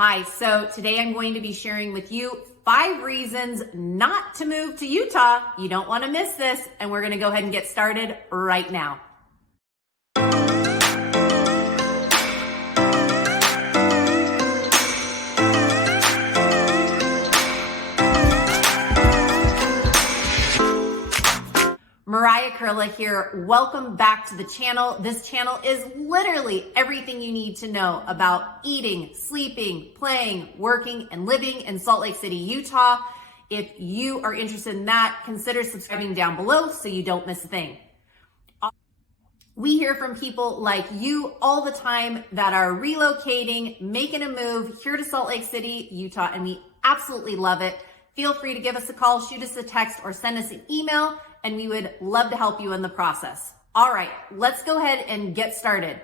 Hi, so today I'm going to be sharing with you 5 reasons not to move to Utah. You don't want to miss this, and we're going to go ahead and get started right now. Mariah Koehle here. Welcome back to the channel. This channel is literally everything you need to know about eating, sleeping, playing, working, and living in Salt Lake City, Utah. If you are interested in that, consider subscribing down below so you don't miss a thing. We hear from people like you all the time that are relocating, making a move here to Salt Lake City, Utah, and we absolutely love it. Feel free to give us a call, shoot us a text, or send us an email, and we would love to help you in the process. All right, let's go ahead and get started.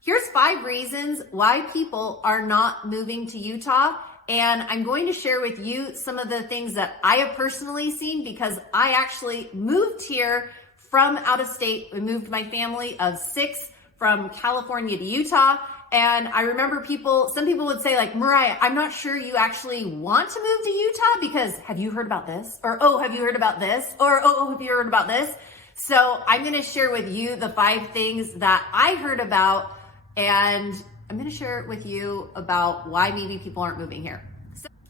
Here's 5 reasons why people are not moving to Utah, and I'm going to share with you some of the things that I have personally seen because I actually moved here from out of state. We moved my family of 6 from California to Utah. And I remember some people would say like, Mariah, I'm not sure you actually want to move to Utah because have you heard about this? Or, oh, have you heard about this? Or, oh, have you heard about this? So I'm going to share with you the 5 things that I heard about, and I'm going to share with you about why maybe people aren't moving here.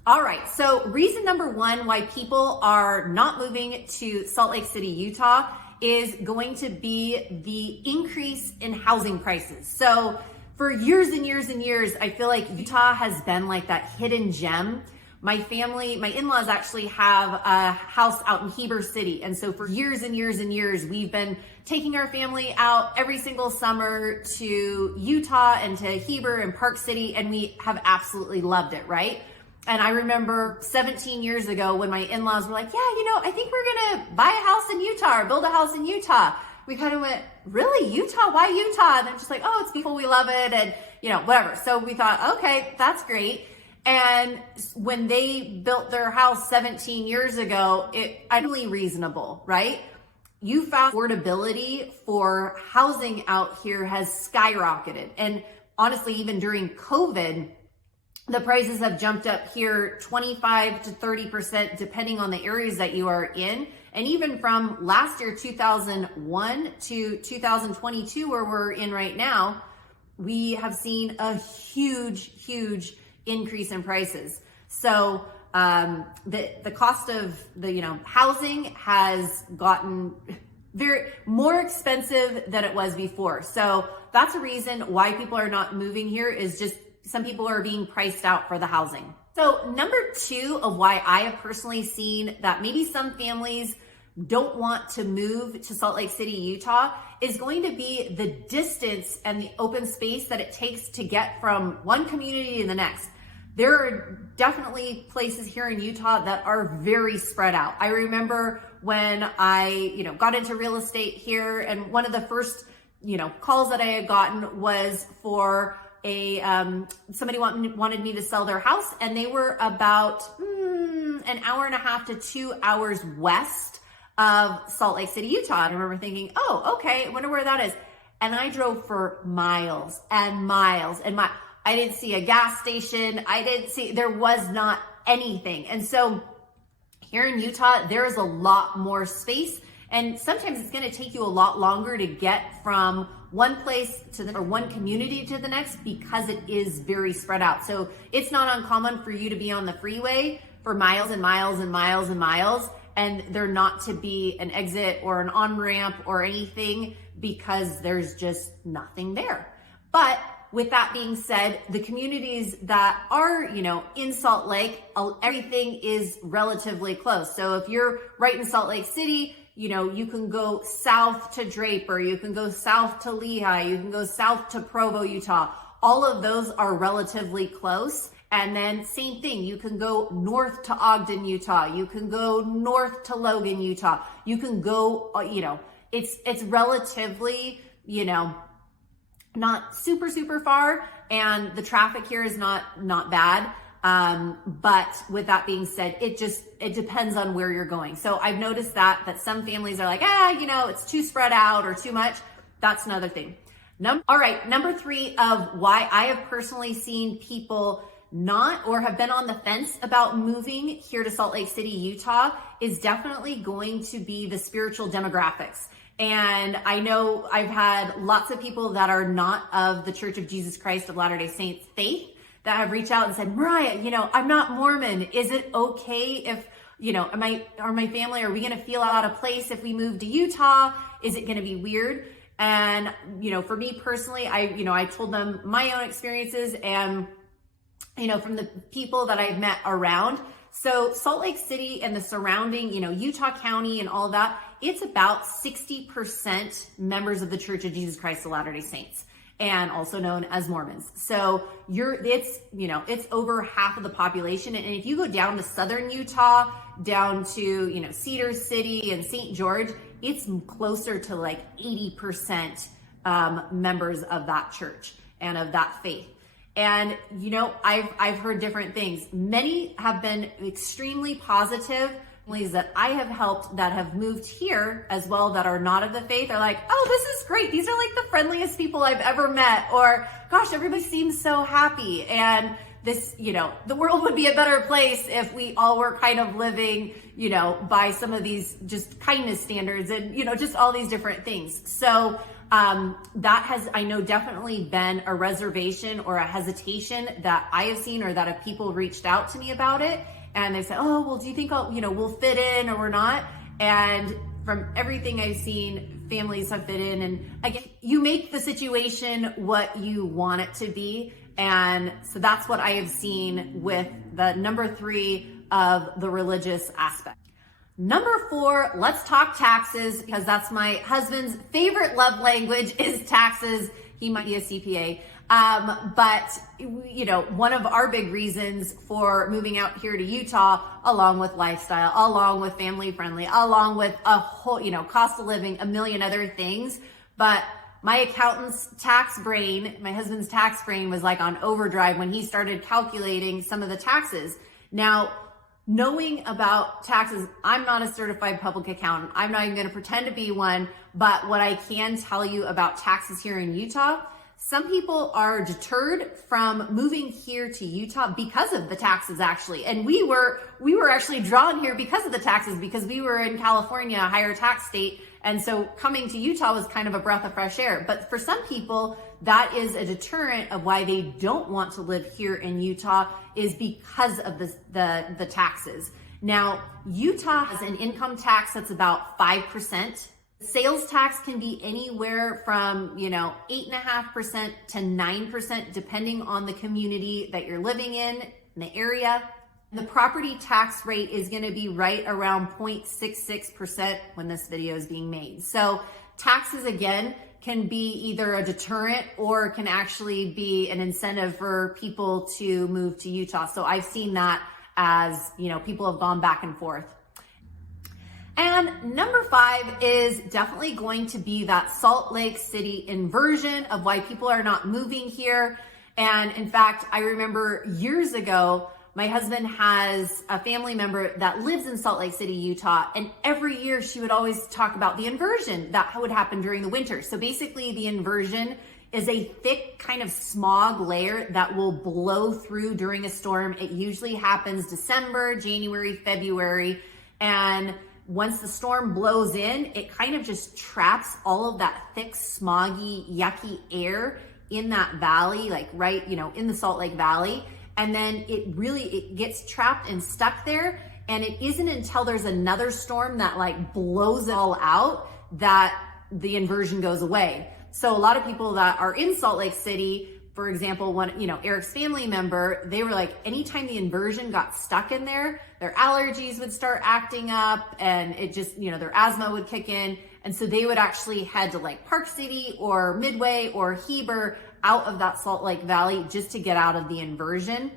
All right. So reason number 1 why people are not moving to Salt Lake City, Utah is going to be the increase in housing prices. So for years and years and years, I feel like Utah has been like that hidden gem. My in-laws actually have a house out in Heber City. And so for years and years and years, we've been taking our family out every single summer to Utah and to Heber and Park City, and we have absolutely loved it, right? And I remember 17 years ago when my in-laws were like, yeah, I think we're gonna buy a house in Utah or build a house in Utah. We kind of went, really, Utah? Why Utah? And they're just like, oh, it's beautiful, we love it, and whatever. So we thought, okay, that's great. And when they built their house 17 years ago, it's totally reasonable, right? You found affordability for housing out here has skyrocketed. And honestly, even during COVID, the prices have jumped up here 25 to 30% depending on the areas that you are in. And even from last year, 2001 to 2022, where we're in right now, we have seen a huge increase in prices. So the cost of the housing has gotten more expensive than it was before. So that's a reason why people are not moving here, is just some people are being priced out for the housing. So number 2 of why I have personally seen that maybe some families don't want to move to Salt Lake City, Utah, is going to be the distance and the open space that it takes to get from one community to the next. There are definitely places here in Utah that are very spread out. I remember when I, got into real estate here, and one of the first, calls that I had gotten was for somebody wanted me to sell their house, and they were about an hour and a half to 2 hours west of Salt Lake City, Utah. I remember thinking, oh, okay, I wonder where that is. And I drove for miles and miles and miles. I didn't see a gas station. There was not anything. And so here in Utah, there is a lot more space. And sometimes it's going to take you a lot longer to get from one place or one community to the next because it is very spread out. So it's not uncommon for you to be on the freeway for miles and miles and miles and miles, and there not to be an exit or an on-ramp or anything because there's just nothing there. But with that being said, the communities that are, in Salt Lake, everything is relatively close. So if you're right in Salt Lake City, you can go south to Draper, you can go south to Lehigh, you can go south to Provo, Utah. All of those are relatively close. And then same thing, you can go north to Ogden, Utah. You can go north to Logan, Utah. You can go, it's relatively, not super far, and the traffic here is not bad. But with that being said, it depends on where you're going. So I've noticed that some families are like, it's too spread out or too much. That's another thing. All right, number 3 of why I have personally seen people not or have been on the fence about moving here to Salt Lake City, Utah, is definitely going to be the spiritual demographics. And I know I've had lots of people that are not of the Church of Jesus Christ of Latter-day Saints faith that have reached out and said, Mariah, I'm not Mormon. Is it okay if, my family, are we going to feel out of place if we move to Utah? Is it going to be weird? And, for me personally, I told them my own experiences and, from the people that I've met around. So Salt Lake City and the surrounding, Utah County and all that, it's about 60% members of the Church of Jesus Christ of Latter-day Saints, and also known as Mormons. So it's over half of the population. And if you go down to southern Utah, down to, Cedar City and St. George, it's closer to like 80% members of that church and of that faith. And, I've heard different things. Many have been extremely positive. Families that I have helped that have moved here as well that are not of the faith are like, oh, this is great. These are like the friendliest people I've ever met. Or gosh, everybody seems so happy. And this, the world would be a better place if we all were kind of living, by some of these just kindness standards and, just all these different things. So that has, I know, definitely been a reservation or a hesitation that I have seen, or that if people reached out to me about it and they said, oh, well, do you think we'll fit in or we're not? And from everything I've seen, families have fit in. And again, you make the situation what you want it to be. And so that's what I have seen with the number 3 of the religious aspect. Number 4, let's talk taxes, because that's my husband's favorite love language is taxes. He might be a CPA. But one of our big reasons for moving out here to Utah, along with lifestyle, along with family friendly, along with a whole, cost of living, a million other things. But my accountant's tax brain, my husband's tax brain was like on overdrive when he started calculating some of the taxes. Now, knowing about taxes, I'm not a certified public accountant. I'm not even going to pretend to be one. But what I can tell you about taxes here in Utah, some people are deterred from moving here to Utah because of the taxes, actually. And we were actually drawn here because of the taxes, because we were in California, a higher tax state. And so coming to Utah was kind of a breath of fresh air. But for some people, that is a deterrent of why they don't want to live here in Utah, is because of the taxes. Now, Utah has an income tax that's about 5%. Sales tax can be anywhere from, 8.5% to 9%, depending on the community that you're living in the area. The property tax rate is going to be right around 0.66% when this video is being made. So taxes, again, can be either a deterrent or can actually be an incentive for people to move to Utah. So I've seen that as, people have gone back and forth. And number 5 is definitely going to be that Salt Lake City inversion of why people are not moving here. And in fact, I remember years ago, my husband has a family member that lives in Salt Lake City, Utah, and every year she would always talk about the inversion that would happen during the winter. So basically the inversion is a thick kind of smog layer that will blow through during a storm. It usually happens December, January, February, and once the storm blows in, it kind of just traps all of that thick, smoggy, yucky air in that valley, like right, in the Salt Lake Valley. And then it gets trapped and stuck there. And it isn't until there's another storm that like blows it all out that the inversion goes away. So a lot of people that are in Salt Lake City, for example, Eric's family member, they were like, anytime the inversion got stuck in there, their allergies would start acting up and it just, their asthma would kick in. And so they would actually head to like Park City or Midway or Heber, out of that Salt Lake Valley, just to get out of the inversion.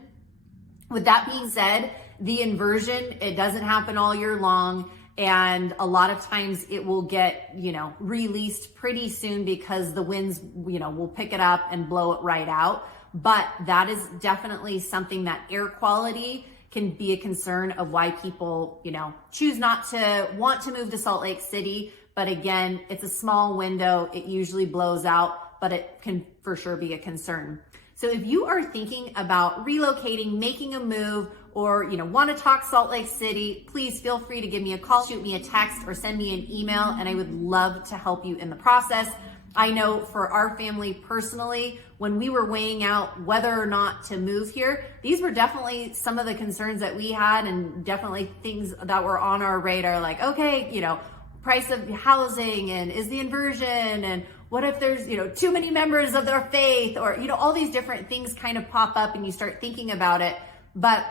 With that being said, the inversion, it doesn't happen all year long. And a lot of times it will get, released pretty soon because the winds, will pick it up and blow it right out. But that is definitely something that air quality can be a concern of why people, choose not to want to move to Salt Lake City. But again, it's a small window. It usually blows out, but it can for sure be a concern. So if you are thinking about relocating, making a move, or want to talk Salt Lake City, please feel free to give me a call, shoot me a text, or send me an email, and I would love to help you in the process. I know for our family personally, when we were weighing out whether or not to move here, these were definitely some of the concerns that we had, and definitely things that were on our radar, like, okay, price of housing, and is the inversion, and what if there's, too many members of their faith, or, all these different things kind of pop up and you start thinking about it. But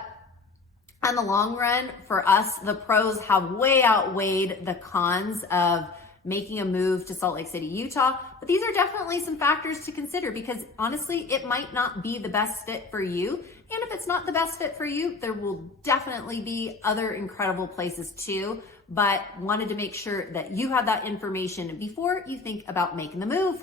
on the long run, for us, the pros have way outweighed the cons of making a move to Salt Lake City, Utah. But these are definitely some factors to consider, because honestly, it might not be the best fit for you. And if it's not the best fit for you, there will definitely be other incredible places too. But wanted to make sure that you have that information before you think about making the move.